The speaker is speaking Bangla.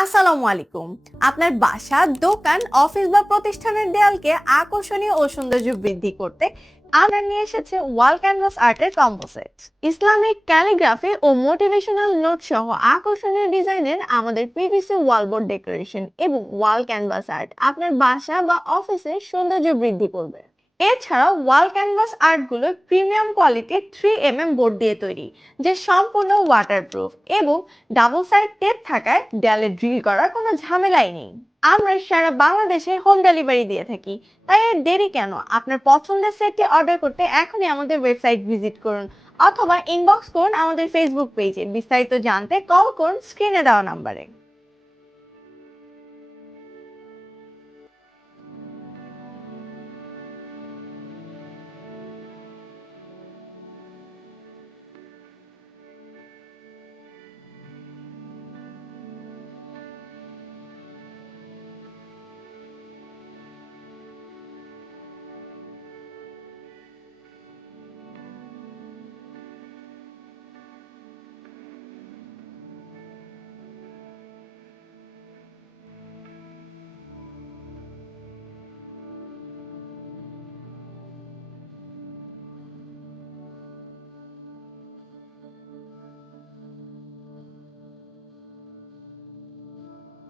আসসালামু আলাইকুম। আপনার বাসা, দোকান, অফিস বা প্রতিষ্ঠানের দেয়ালকে আকর্ষণীয় ও সৌন্দর্য বৃদ্ধি করতে আমরা নিয়ে এসেছি ওয়াল ক্যানভাস আর্টের কম্বো সেট। ইসলামিক ক্যালিগ্রাফি ও মোটিভেশনাল নোট সহ আকর্ষণীয় ডিজাইনের আমাদের পিভিসি ওয়ালবোর্ড ডেকোরেশন এবং ওয়াল ক্যানভাস আর্ট আপনার বাসা বা অফিসের সৌন্দর্য বৃদ্ধি করবে। এছাড়াও ওয়াল ক্যানভাস আর্টগুলো প্রিমিয়াম কোয়ালিটির 3mm বোর্ড দিয়ে তৈরি, যা সম্পূর্ণ ওয়াটারপ্রুফ এবং ডাবল সাইড টেপ থাকায় দেয়ালে ড্রিল করার কোনো ঝামেলাই নেই। আমরা সারা বাংলাদেশে হোম ডেলিভারি দিয়ে থাকি, তাই আর দেরি কেন? আপনার পছন্দের সেটটি অর্ডার করতে এখনই আমাদের ওয়েবসাইট ভিজিট করুন অথবা ইনবক্স করুন আমাদের ফেসবুক পেজে। বিস্তারিত জানতে কল করুন স্ক্রিনে দেওয়া নাম্বারে।